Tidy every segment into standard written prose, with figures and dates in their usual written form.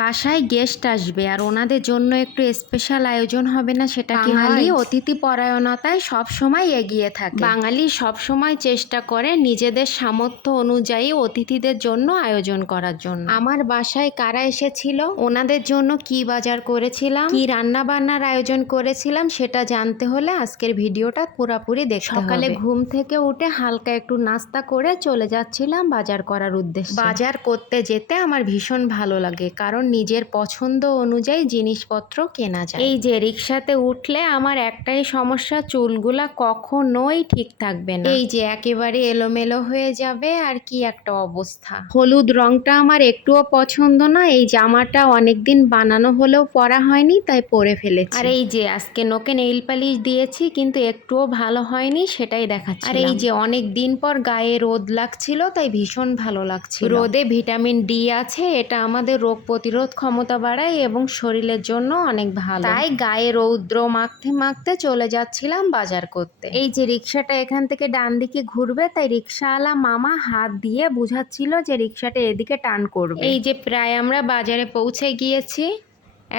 বাসায় গেস্ট আসবে আর ওনাদের জন্য একটু স্পেশাল আয়োজন হবে না, সেটা কি হয়? বাঙালি অতিথি পরায়ণতায় সব সময় এগিয়ে থাকে। বাঙালি সব সময় চেষ্টা করে নিজেদের সামর্থ্য অনুযায়ী অতিথিদের জন্য আয়োজন করার জন্য। আমার বাসায় কারা এসেছিল, ওনাদের জন্য কি বাজার করেছিলাম, কি রান্না বান্নার আয়োজন করেছিলাম, সেটা জানতে হলে আজকের ভিডিওটা পুরোপুরি দেখতে হবে। সকালে ঘুম থেকে উঠে হালকা একটু নাস্তা করে চলে যাচ্ছিলাম বাজার করার উদ্দেশ্যে। বাজার করতে যেতে আমার ভীষণ ভালো লাগে, কারণ নিজের পছন্দ অনুযায়ী জিনিসপত্র কেনা যায়। এই যে রিক্সাতে উঠলে আমার একটাই সমস্যা, চুলগুলা কখনোই ঠিক থাকবে না। এই যে একেবারে এলোমেলো হয়ে যাবে, আর কি একটা অবস্থা। হলুদ রংটা আমার একটুও পছন্দ না। এই জামাটা অনেকদিন বানানো হলেও পরা হয়নি, তাই পরে ফেলেছি। আর এই যে আজকে নোকে নেইল পালিশ দিয়েছি, কিন্তু একটুও ভালো হয়নি, সেটাই দেখাচ্ছি। আর এই যে অনেক দিন পর গায়ে রোদ লাগছিল, তাই ভীষণ ভালো লাগছিল। রোদে ভিটামিন ডি আছে, এটা আমাদের রোগ প্রতিরোধ ক্ষমতা বাড়ায় এবং শরীরের জন্য অনেক ভালো। তাই গায়ে রৌদ্র মাখতে মাখতে চলে যাচ্ছিলাম বাজার করতে। এই যে রিক্সাটা এখান থেকে ডান দিকে ঘুরবে, তাই রিক্সাওয়ালা মামা হাত দিয়ে বুঝাচ্ছিল যে রিক্সাটা এদিকে টার্ন করবে। এই যে প্রায় আমরা বাজারে পৌঁছে গিয়েছি।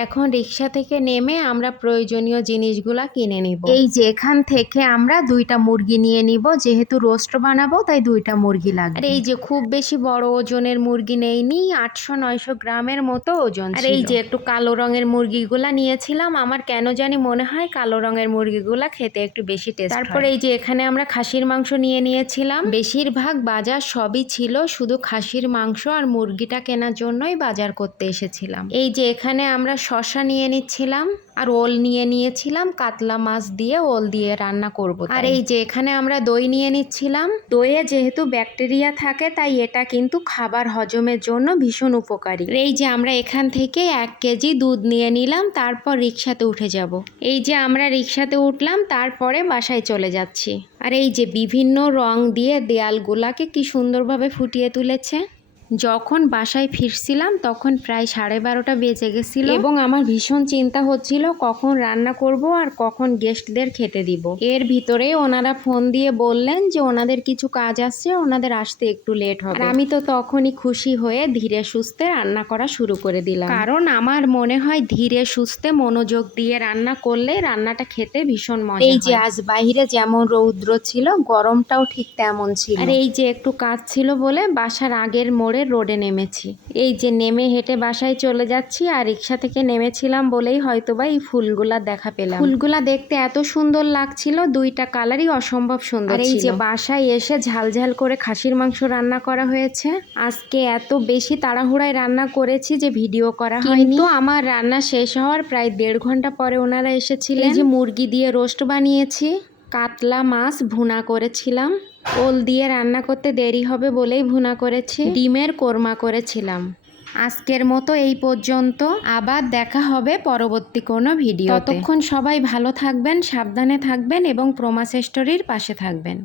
এখন রিক্সা থেকে নেমে আমরা প্রয়োজনীয় জিনিসগুলা কিনে নিব। এই যে এখান থেকে আমরা 2টা মুরগি নিয়ে নিব, যেহেতু রোস্ট বানাবো তাই 2টা মুরগি লাগবে। আর এই যে খুব বেশি বড় ওজনের মুরগি নেইনি, 800-900 গ্রামের মতো ওজন ছিল। আর এই যে একটু কালো রঙের মুরগিগুলা নিয়েছিলাম, আমার কেন জানি মনে হয় কালো রঙের মুরগিগুলা খেতে একটু বেশি টেস্ট। তারপরে এই যে এখানে আমরা খাসির মাংস নিয়েছিলাম। বেশিরভাগ বাজার সবই ছিল, শুধু খাসির মাংস আর মুরগিটা কেনার জন্যই বাজার করতে এসেছিলাম। এই যে এখানে আমরা শসা নিয়ে নিচ্ছিলাম, আর ওল নিয়েছিলাম, কাতলা মাছ দিয়ে ওল দিয়ে রান্না করব। আর এই যে এখানে আমরা দই নিয়ে নিচ্ছিলাম। দইয়ে যেহেতু ব্যাকটেরিয়া থাকে, তাই এটা কিন্তু খাবার হজমের জন্য ভীষণ উপকারী। এই যে আমরা এখান থেকে 1 কেজি দুধ নিয়ে নিলাম, তারপর রিক্সাতে উঠে যাব। এই যে আমরা রিক্সাতে উঠলাম, তারপরে বাসায় চলে যাচ্ছি। আর এই যে বিভিন্ন রং দিয়ে দেয়ালগুলাকে কি সুন্দরভাবে ফুটিয়ে তুলেছে। যখন বাসায় ফিরছিলাম তখন প্রায় 12:30 বেজে গেছিল, এবং আমার ভীষণ চিন্তা হচ্ছিল কখন রান্না করব আর কখন গেস্টদের খেতে দিব। এর ভিতরে ওনারা ফোন দিয়ে বললেন যে ওনাদের কিছু কাজ আছে, ওনাদের আসতে একটু লেট হবে। আর আমি তো তখনই খুশি হয়ে ধীরে সুস্থে রান্না করা শুরু করে দিলাম, কারণ আমার মনে হয় ধীরে সুস্থে মনোযোগ দিয়ে রান্না করলে রান্নাটা খেতে ভীষণ মজা হয়। এই যে আজ বাইরে যেমন রৌদ্র ছিল, গরমটাও ঠিক তেমন ছিল। আর এই যে একটু কাজ ছিল বলে বাসার আগের মোড়ে রোডে নেমেছি। এই যে নেমে হেঁটে বাসায় চলে যাচ্ছি, আর রিক্সা থেকে নেমেছিলাম বলেই হয়তোবা এই ফুলগুলা দেখা পেলাম। ফুলগুলা দেখতে এত সুন্দর লাগছিল, 2টা কালারই অসম্ভব সুন্দর ছিল। আর এই যে বাসায় এসে ঝালঝাল করে খাসির মাংস রান্না করা হয়েছে। আজকে এত বেশি তাড়াহুড়ায় রান্না করেছি যে ভিডিও করা হয়নি, কিন্তু আমার রান্না শেষ হওয়ার প্রায় 1.5 ঘন্টা পরে ওনারা এসেছিলেন। এই যে মুরগি দিয়ে রোস্ট বানিয়েছি, কাতলা মাছ ভুনা করেছিলাম, ওল দিয়ে রান্না করতে দেরি হবে বলেই ভুনা করেছি, ডিমের কোরমা করেছিলাম। আজকের মতো এই পর্যন্ত, আবার দেখা হবে পরবর্তী কোনো ভিডিওতে। ততক্ষণ সবাই ভালো থাকবেন, সাবধানে থাকবেন এবং প্রমাস স্টোরির পাশে থাকবেন।